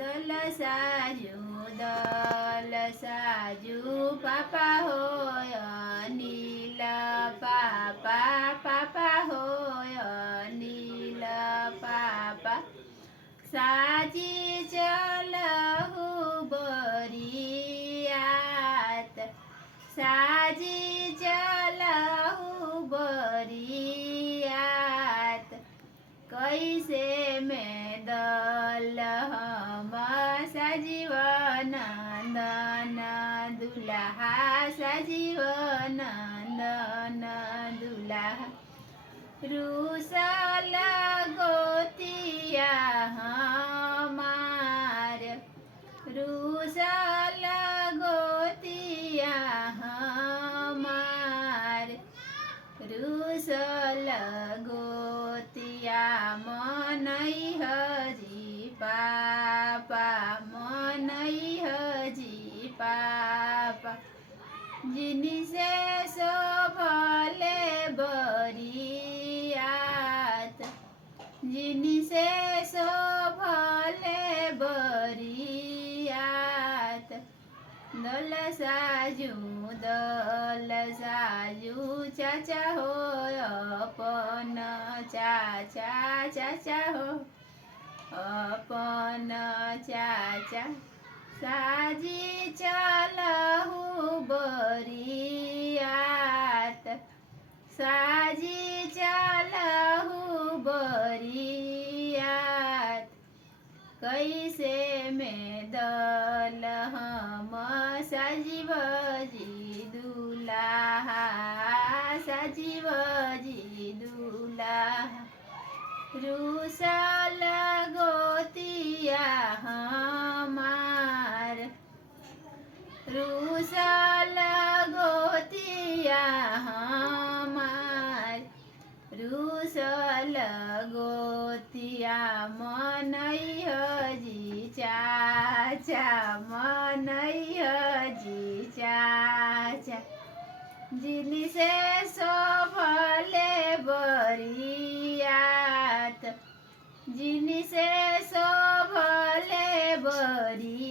દલ સાજુ પાપા હોય અનિલ પાપા પાપા હોય અનિલ પાપા સાજી ચલહુ બરિયાત સાજી ચલહુ बरियात कैसे में दल हम सजीव नंदन दुल्हा सजीव नंदन दुल्हा रूसल गोतिया हमार रूसल गोतिया हमार रूसल गोतिया मनई हजी पापा मनई हजी पापा जिनसे शोभले बरियात जिनसे शोभले बरियात दल साजू चाचा हो अपन चाचा चाचा हो अपन चाचा साजी चलहु बरियात साजी चलहु बरियात कैसे में दल हम सजीव जी दुल्हा सजीव जी दुल्हा रूसल गोतिया हमार रूसल गोतिया हमार रूसल गोतिया मनई हजी चाचा मनई हजी चाचा जिनसे शोभले बरियात जिनसे शोभले बरियात